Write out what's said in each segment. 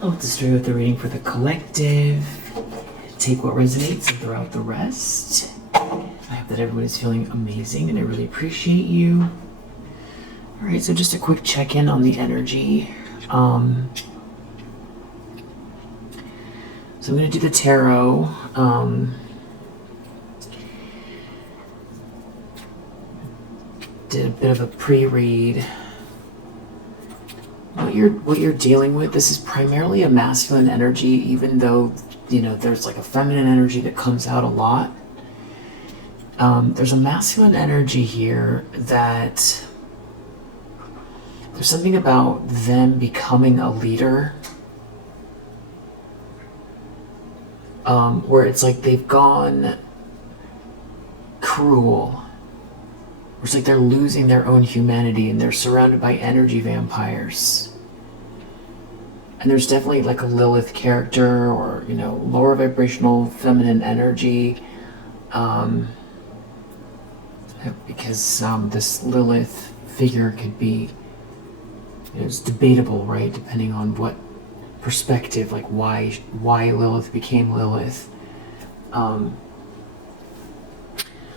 I'll just start with the reading for the collective. Take what resonates and throw out the rest. I hope that everyone is feeling amazing and I really appreciate you. Alright, so just a quick check-in on the energy. So I'm going to do the tarot. Did a bit of a pre-read. What you're dealing with, this is primarily a masculine energy, even though, you know, there's like a feminine energy that comes out a lot. There's a masculine energy here that there's something about them becoming a leader, where it's like they've gone cruel. It's like they're losing their own humanity and they're surrounded by energy vampires. And there's definitely like a Lilith character or, you know, lower vibrational feminine energy. Because this Lilith figure could be, it's debatable, right? Depending on what perspective, like why Lilith became Lilith.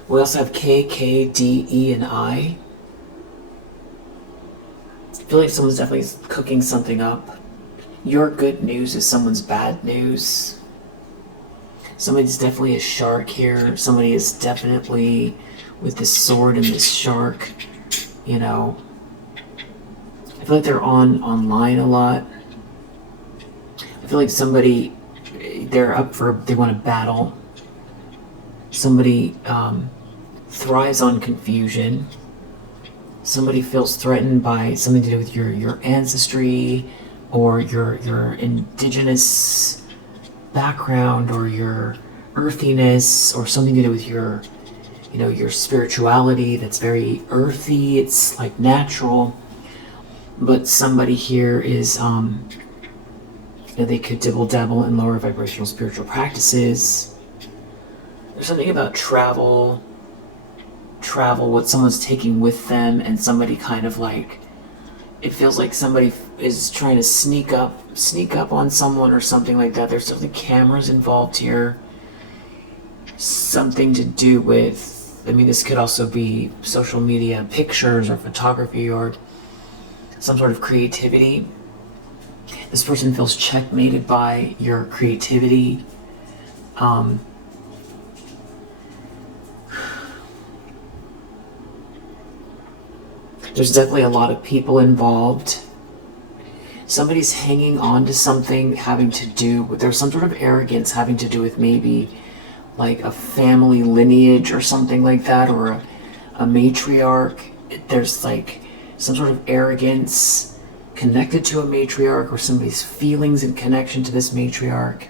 We also have K, K, D, E, and I. I feel like someone's definitely cooking something up. Your good news is someone's bad news. Somebody's definitely a shark here. Somebody is definitely with this sword and this shark. You know, I feel like they're online a lot. I feel like somebody, they want to battle. Somebody thrives on confusion. Somebody feels threatened by something to do with your ancestry or your indigenous background or your earthiness or something to do with your, you know, your spirituality that's very earthy. It's like natural. But somebody here is, you know, they could dibble-dabble in lower vibrational spiritual practices. There's something about travel, what someone's taking with them, and somebody kind of like, it feels like somebody is trying to sneak up on someone or something like that. There's something, cameras involved here. Something to do with, I mean, this could also be social media, pictures or photography or some sort of creativity. This person feels checkmated by your creativity. There's definitely a lot of people involved. Somebody's hanging on to something having to do with, there's some sort of arrogance having to do with maybe like a family lineage or something like that, or a matriarch. There's like some sort of arrogance connected to a matriarch or somebody's feelings in connection to this matriarch.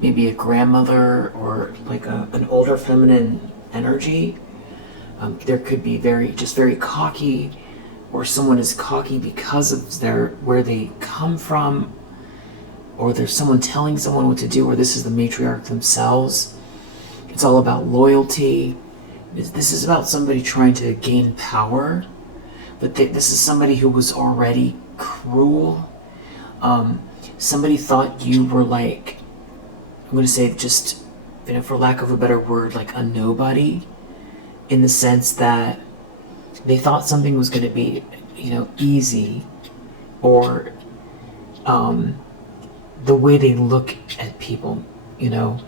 Maybe a grandmother or like an older feminine energy. There could be very cocky, or someone is cocky because of where they come from, or there's someone telling someone what to do, or this is the matriarch themselves. It's all about loyalty. This is about somebody trying to gain power, but this is somebody who was already cruel. Somebody thought you were like, I'm going to say just, you know, for lack of a better word, like a nobody. In the sense that they thought something was going to be, you know, easy, or the way they look at people, you know,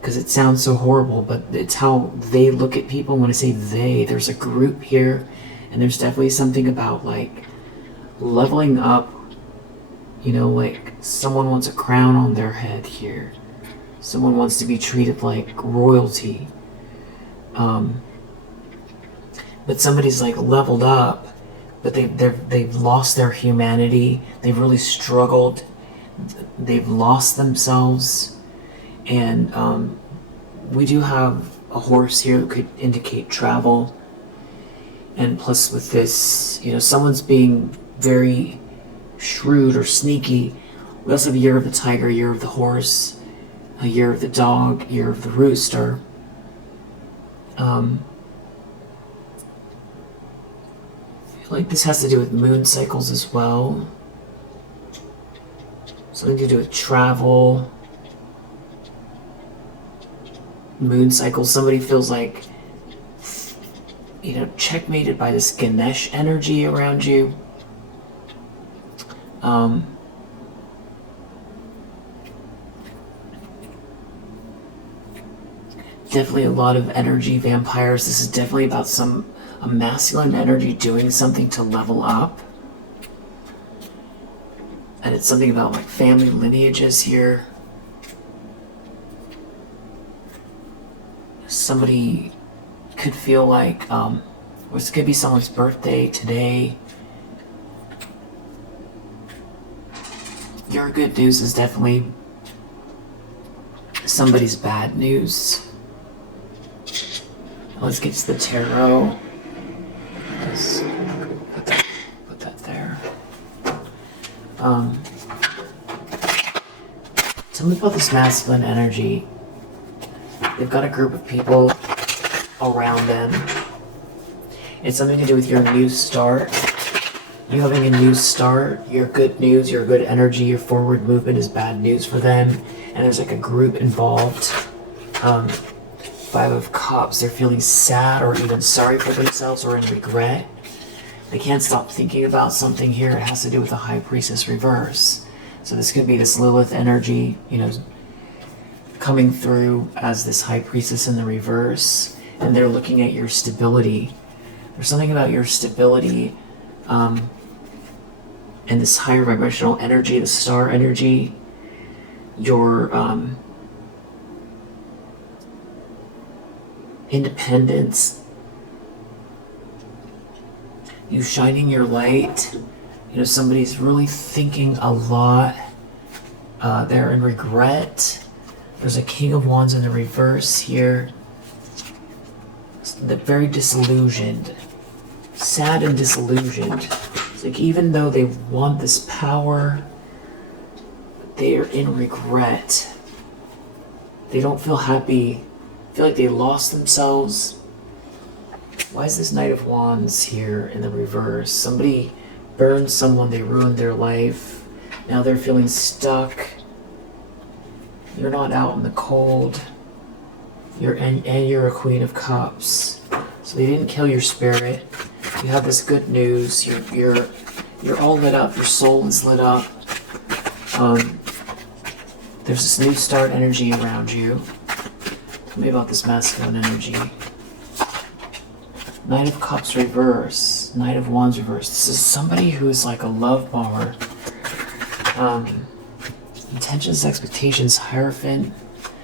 because it sounds so horrible, but it's how they look at people. When I say they, there's a group here, and there's definitely something about like leveling up, you know, like someone wants a crown on their head here. Someone wants to be treated like royalty. But somebody's like leveled up, but they've lost their humanity. They've really struggled. They've lost themselves. And we do have a horse here that could indicate travel. And plus with this, you know, someone's being very shrewd or sneaky. We also have Year of the Tiger, Year of the Horse, a Year of the Dog, Year of the Rooster. Like this has to do with moon cycles as well. Something to do with travel. Moon cycles. Somebody feels like, checkmated by this Ganesh energy around you. Definitely a lot of energy vampires. This is definitely about a masculine energy doing something to level up. And it's something about like family lineages here. Somebody could feel like, this could be someone's birthday today. Your good news is definitely somebody's bad news. Let's get to the tarot. Let's put that there. Tell me about this masculine energy. They've got a group of people around them. It's something to do with your new start. You having a new start, your good news, your good energy, your forward movement is bad news for them. And there's like a group involved. 5 of Cups, they're feeling sad or even sorry for themselves or in regret. They can't stop thinking about something here. It has to do with the High Priestess reverse. So this could be this Lilith energy, coming through as this High Priestess in the reverse. And they're looking at your stability. There's something about your stability and this higher vibrational energy, the star energy, your independence, you shining your light. Somebody's really thinking a lot. They're in regret. There's a King of Wands in the reverse here. They're very disillusioned. Sad and disillusioned. It's like even though they want this power, they are in regret. They don't feel happy. Feel like they lost themselves. Why is this Knight of Wands here in the reverse? Somebody burned someone, they ruined their life. Now they're feeling stuck. You're not out in the cold. You're a Queen of Cups. So they didn't kill your spirit. You have this good news. You're all lit up. Your soul is lit up. There's this new start energy around you. Tell me about this masculine energy. Knight of Cups reverse. Knight of Wands reverse. This is somebody who's like a love bomber. Intentions, expectations, Hierophant.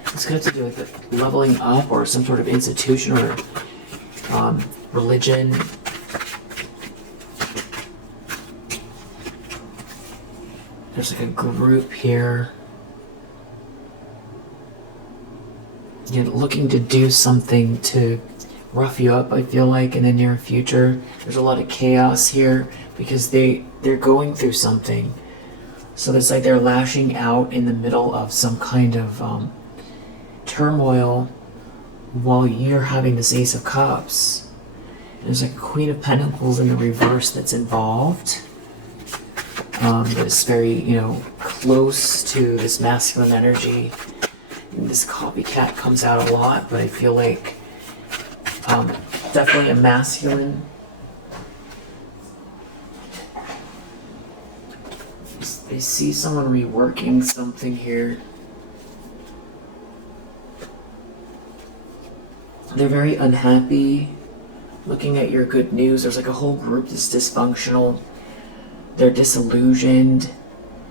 It's got to do with leveling up or some sort of institution or religion. There's like a group here. You're looking to do something to rough you up, I feel like, in the near future. There's a lot of chaos here because they're going through something. So it's like they're lashing out in the middle of some kind of turmoil while you're having this Ace of Cups. There's like a Queen of Pentacles in the reverse that's involved. That's very, close to this masculine energy. And this copycat comes out a lot, but I feel like definitely a masculine. I see someone reworking something here. They're very unhappy. Looking at your good news, there's like a whole group that's dysfunctional. They're disillusioned.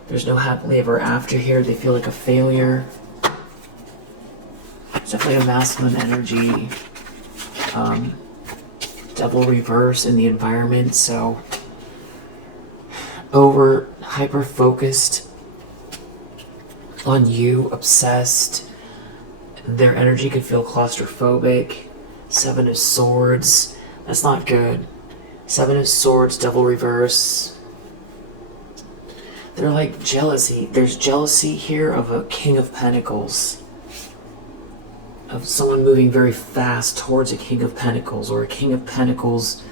There's no happily ever after here. They feel like a failure. It's definitely a masculine energy. Devil reverse in the environment, so over hyper focused on you, obsessed. Their energy could feel claustrophobic. 7 of Swords, that's not good. 7 of Swords, Devil reverse. They're like jealousy. There's jealousy here of a King of Pentacles. Of someone moving very fast towards a King of Pentacles, or a King of Pentacles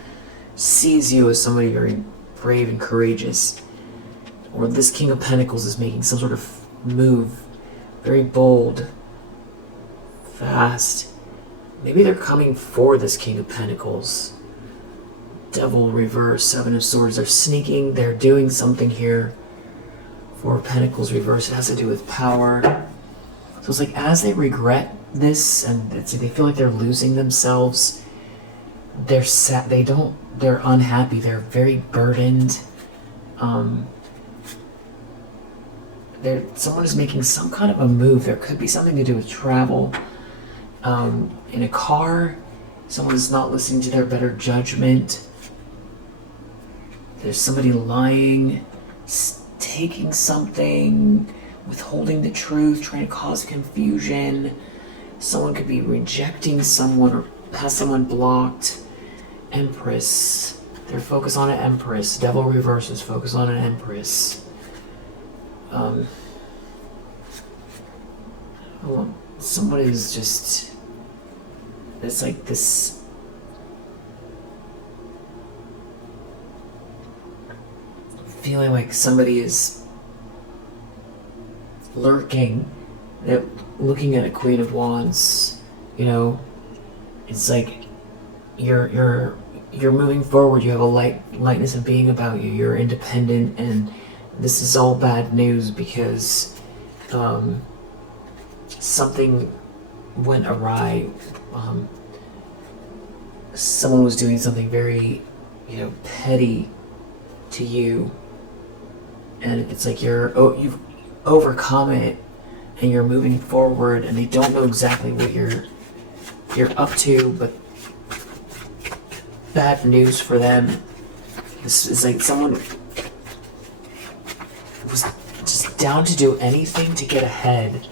sees you as somebody very brave and courageous. Or this King of Pentacles is making some sort of move, very bold, fast. Maybe they're coming for this King of Pentacles. Devil reverse, Seven of Swords. They're sneaking, they're doing something here. Four of Pentacles reverse, it has to do with power. So it's like as they regret this and they feel like they're losing themselves, they're sad, they're unhappy, they're very burdened. Someone is making some kind of a move. There could be something to do with travel. In a car, someone is not listening to their better judgment. There's somebody lying, taking something, withholding the truth, trying to cause confusion. Someone could be rejecting someone or has someone blocked. Empress. They're focused on an Empress. Devil reverses, focus on an Empress. Someone is just... It's like this... feeling like somebody is lurking. They're looking at a Queen of Wands. You know, it's like you're moving forward. You have a lightness of being about you. You're independent, and this is all bad news because something went awry. Someone was doing something very, petty to you, and it's like you've overcome it, and you're moving forward, and they don't know exactly what you're up to, but bad news for them. This is like someone was just down to do anything to get ahead,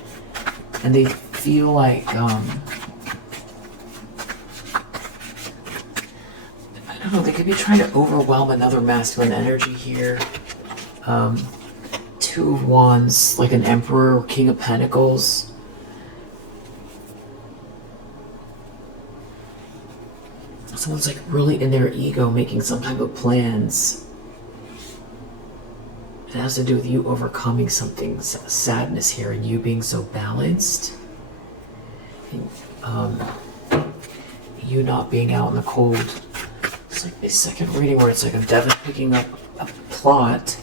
and they feel like I don't know, they could be trying to overwhelm another masculine energy here. Two of Wands, like an Emperor or King of Pentacles. Someone's like really in their ego making some type of plans. It has to do with you overcoming something, sadness here, and you being so balanced. And, you not being out in the cold. It's like a second reading where it's like a devil picking up a plot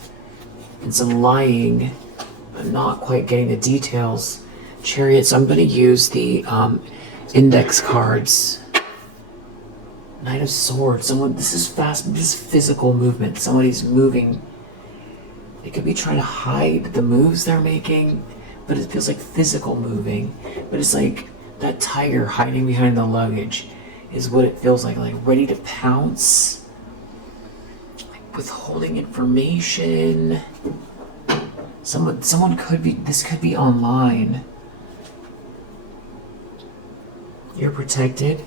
and some lying, but not quite getting the details. Chariot, so I'm going to use the index cards. Knight of Swords. This is fast, this is physical movement. Somebody's moving. They could be trying to hide the moves they're making, but it feels like physical moving. But it's like that tiger hiding behind the luggage is what it feels like ready to pounce, like withholding information. Someone could be, this could be online. You're protected.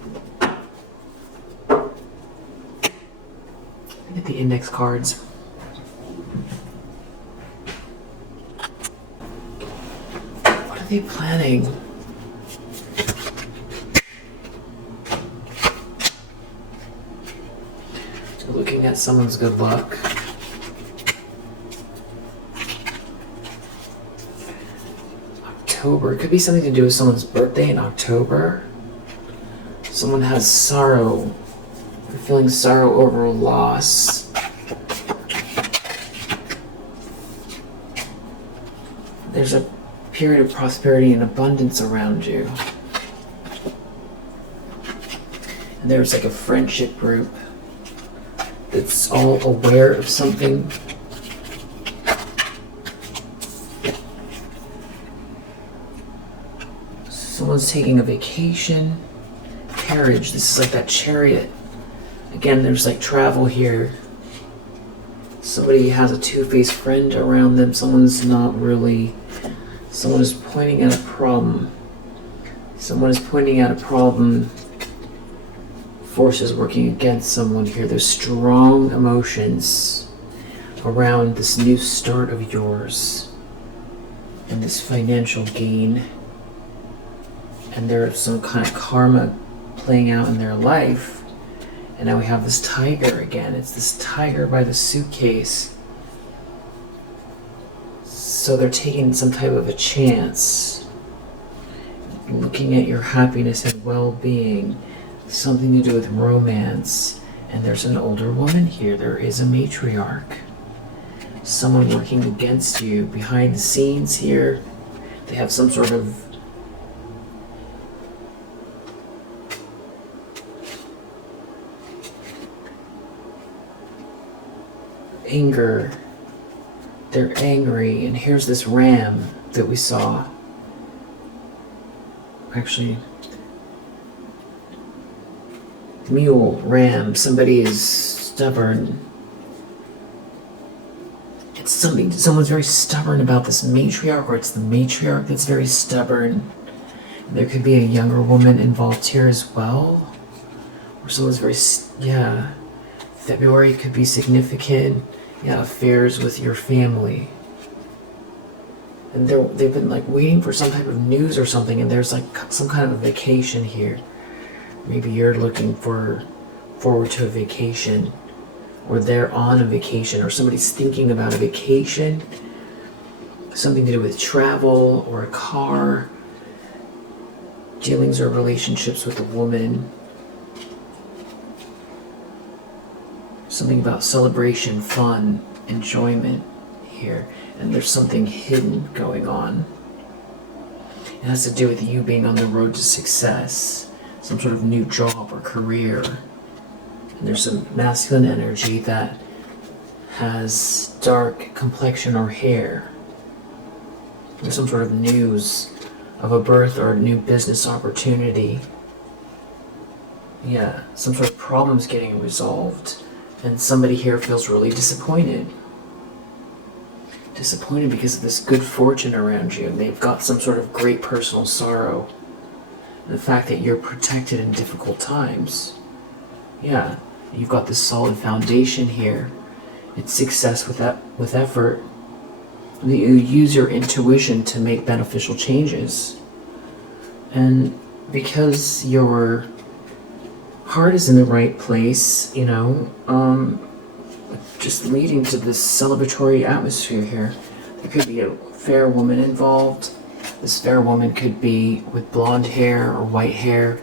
Get the index cards. What are they planning? They're looking at someone's good luck. October. It could be something to do with someone's birthday in October. Someone has sorrow. They're feeling sorrow over a loss. There's a period of prosperity and abundance around you. And there's like a friendship group that's all aware of something. Someone's taking a vacation. Carriage, this is like that Chariot. Again, there's like travel here. Somebody has a two-faced friend around them. Someone is pointing at a problem. Someone is pointing at a problem. Forces working against someone here. There's strong emotions around this new start of yours and this financial gain. And there's some kind of karma playing out in their life. And now we have this tiger again. It's this tiger by the suitcase. So they're taking some type of a chance. Looking at your happiness and well-being. Something to do with romance. And there's an older woman here. There is a matriarch. Someone working against you behind the scenes here. They have some sort of anger. They're angry, and here's this ram that we saw. Actually, mule, ram, somebody is stubborn. It's someone's very stubborn about this matriarch, or it's the matriarch that's very stubborn. There could be a younger woman involved here as well. Or someone's very, yeah. February could be significant. Yeah, affairs with your family. And they've been like waiting for some type of news or something, and there's like some kind of a vacation here. Maybe you're looking forward to a vacation, or they're on a vacation, or somebody's thinking about a vacation. Something to do with travel or a car. Dealings or relationships with a woman. Something about celebration, fun, enjoyment here. And there's something hidden going on. It has to do with you being on the road to success. Some sort of new job or career. And there's some masculine energy that has dark complexion or hair. There's some sort of news of a birth or a new business opportunity. Yeah, some sort of problems getting resolved. And somebody here feels really disappointed. Disappointed because of this good fortune around you. And they've got some sort of great personal sorrow. And the fact that you're protected in difficult times. Yeah, you've got this solid foundation here. It's success with effort. And you use your intuition to make beneficial changes. And because your heart is in the right place, you know, just leading to this celebratory atmosphere here. There could be a fair woman involved. This fair woman could be with blonde hair or white hair.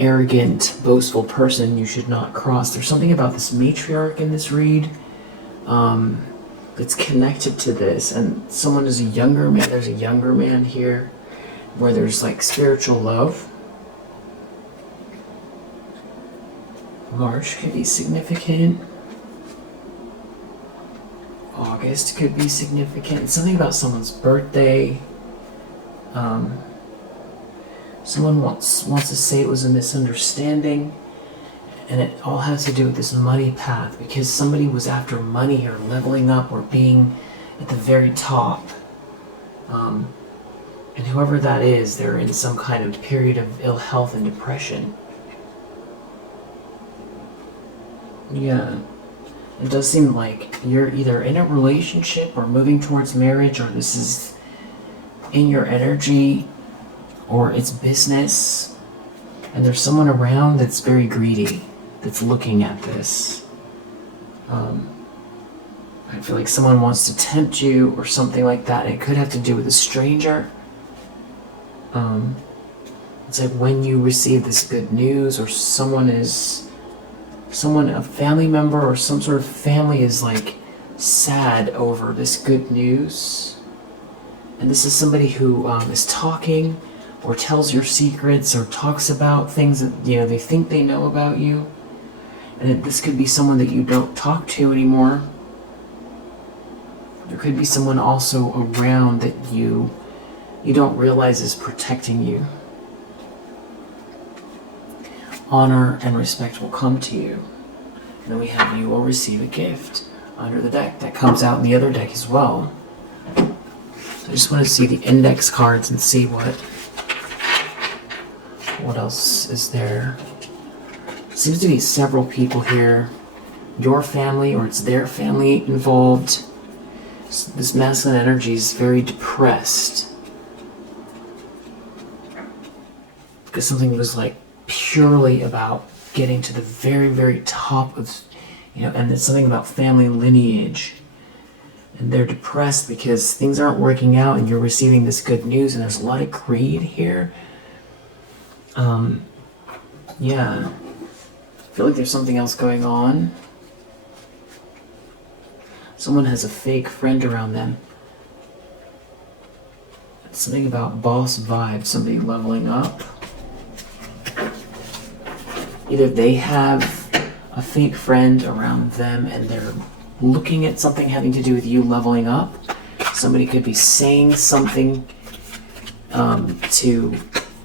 Arrogant, boastful person you should not cross. There's something about this matriarch in this read that's connected to this. And someone is a younger man. There's a younger man here where there's like spiritual love. March could be significant. August could be significant. Something about someone's birthday. Someone wants to say it was a misunderstanding, and it all has to do with this money path, because somebody was after money or leveling up or being at the very top. And whoever that is, they're in some kind of period of ill health and depression. Yeah, it does seem like you're either in a relationship or moving towards marriage, or this is in your energy, or it's business, and there's someone around that's very greedy, that's looking at this. I feel like someone wants to tempt you or something like that. It could have to do with a stranger. It's like when you receive this good news, or a family member or some sort of family is like sad over this good news. And this is somebody who is talking or tells your secrets or talks about things that, you know, they think they know about you. And this could be someone that you don't talk to anymore. There could be someone also around that you don't realize is protecting you. Honor and respect will come to you. And then we have you will receive a gift under the deck. That comes out in the other deck as well. So I just want to see the index cards and see what else is there. Seems to be several people here. Your family, or it's their family involved. So this masculine energy is very depressed. Because something was like purely about getting to the very, very top of, and there's something about family lineage. And they're depressed because things aren't working out and you're receiving this good news, and there's a lot of greed here. Yeah. I feel like there's something else going on. Someone has a fake friend around them. Something about boss vibes, somebody leveling up. Either they have a fake friend around them and they're looking at something having to do with you leveling up. Somebody could be saying something to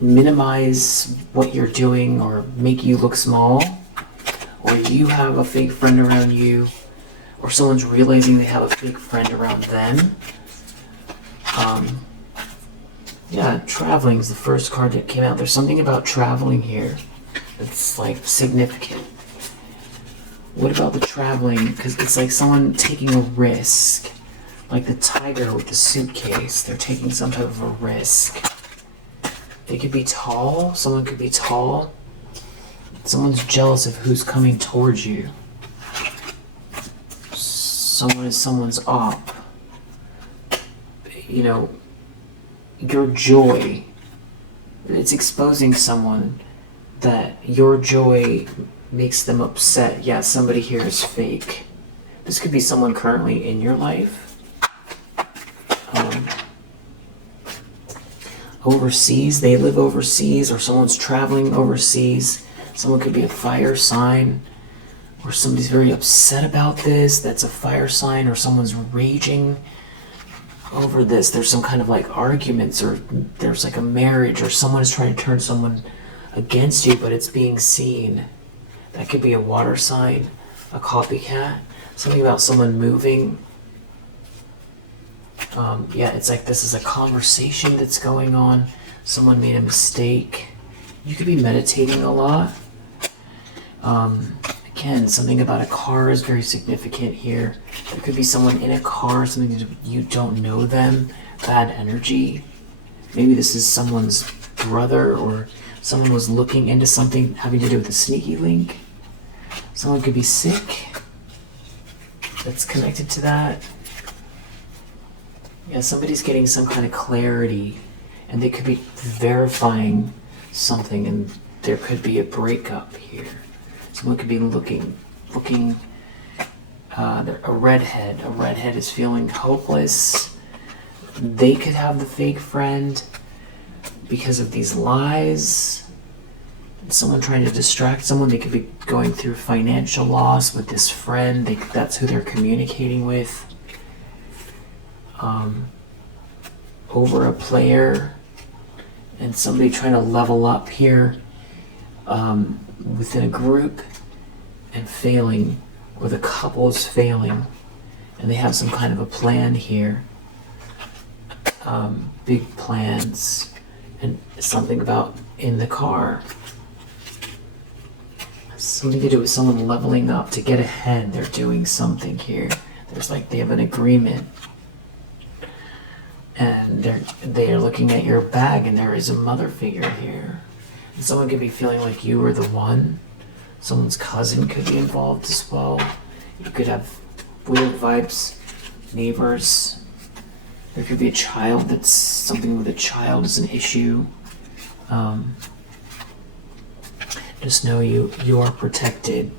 minimize what you're doing or make you look small. Or you have a fake friend around you, or someone's realizing they have a fake friend around them. Yeah, traveling is the first card that came out. There's something about traveling here that's like significant. What about the traveling? Because it's like someone taking a risk. Like the tiger with the suitcase. They're taking some type of a risk. They could be tall. Someone could be tall. Someone's jealous of who's coming towards you. Someone is someone's op. Your joy. It's exposing someone that your joy makes them upset. Yeah, somebody here is fake. This could be someone currently in your life. Overseas, they live overseas, or someone's traveling overseas. Someone could be a fire sign, or somebody's very upset about this. That's a fire sign, or someone's raging over this. There's some kind of like arguments, or there's like a marriage, or someone is trying to turn someone against you, but it's being seen. That could be a water sign, a copycat, something about someone moving. Yeah, it's like this is a conversation that's going on. Someone made a mistake. You could be meditating a lot. Again, something about a car is very significant here. There could be someone in a car, something that you don't know them, bad energy. Maybe this is someone's brother, or someone was looking into something having to do with a sneaky link. Someone could be sick. That's connected to that. Yeah, somebody's getting some kind of clarity, and they could be verifying something, and there could be a breakup here. Someone could be looking. A redhead. A redhead is feeling hopeless. They could have the fake friend because of these lies. Someone trying to distract someone. They could be going through financial loss with this friend. That's who they're communicating with. Over a player, and somebody trying to level up here within a group and failing, or the couple is failing, and they have some kind of a plan here. Big plans, and something about in the car. Something to do with someone leveling up to get ahead. They're doing something here. There's like they have an agreement. And they are looking at your bag, and there is a mother figure here. And someone could be feeling like you were the one. Someone's cousin could be involved as well. You could have weird vibes, neighbors. There could be a child that's something with a child is an issue. Just know you are protected.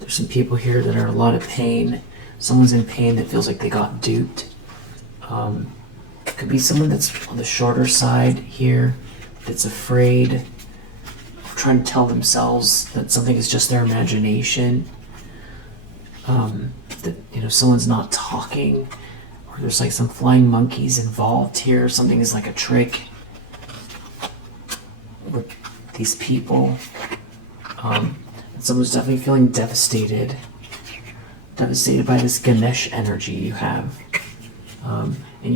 There's some people here that are in a lot of pain. Someone's in pain that feels like they got duped. Could be someone that's on the shorter side here, that's afraid of trying to tell themselves that something is just their imagination. That someone's not talking, or there's like some flying monkeys involved here. Something is like a trick with these people. And someone's definitely feeling devastated by this Ganesh energy you have. And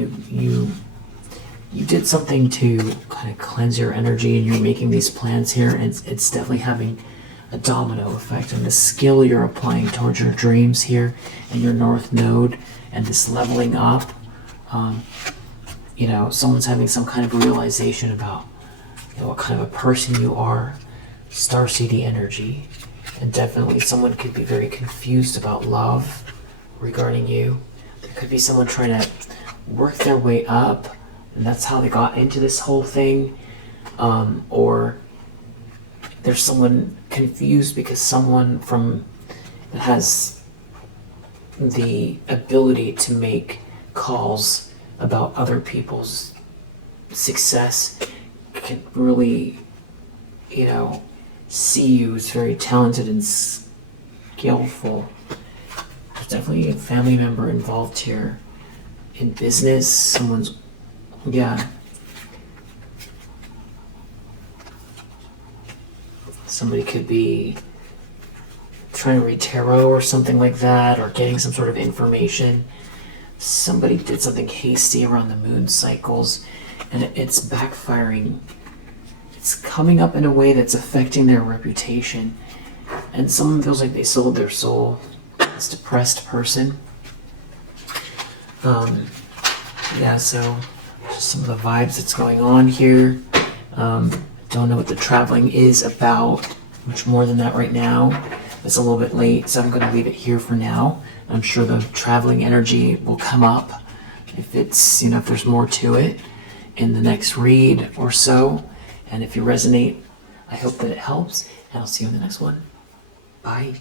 you did something to kind of cleanse your energy, and you're making these plans here, and it's definitely having a domino effect on the skill you're applying towards your dreams here and your north node and this leveling up. Someone's having some kind of realization about what kind of a person you are. starseedy energy, and definitely someone could be very confused about love regarding you. There could be someone trying to work their way up, and that's how they got into this whole thing. Or there's someone confused because someone that has the ability to make calls about other people's success can really, see you as very talented and skillful. There's definitely a family member involved here. In business, somebody could be trying to read tarot or something like that, or getting some sort of information. Somebody did something hasty around the moon cycles, and it's backfiring. It's coming up in a way that's affecting their reputation, and someone feels like they sold their soul. This depressed person. So just some of the vibes that's going on here. Don't know what the traveling is about. Much more than that right now. It's a little bit late, so I'm going to leave it here for now. I'm sure the traveling energy will come up if it's, if there's more to it in the next read or so. And if you resonate, I hope that it helps, and I'll see you in the next one. Bye.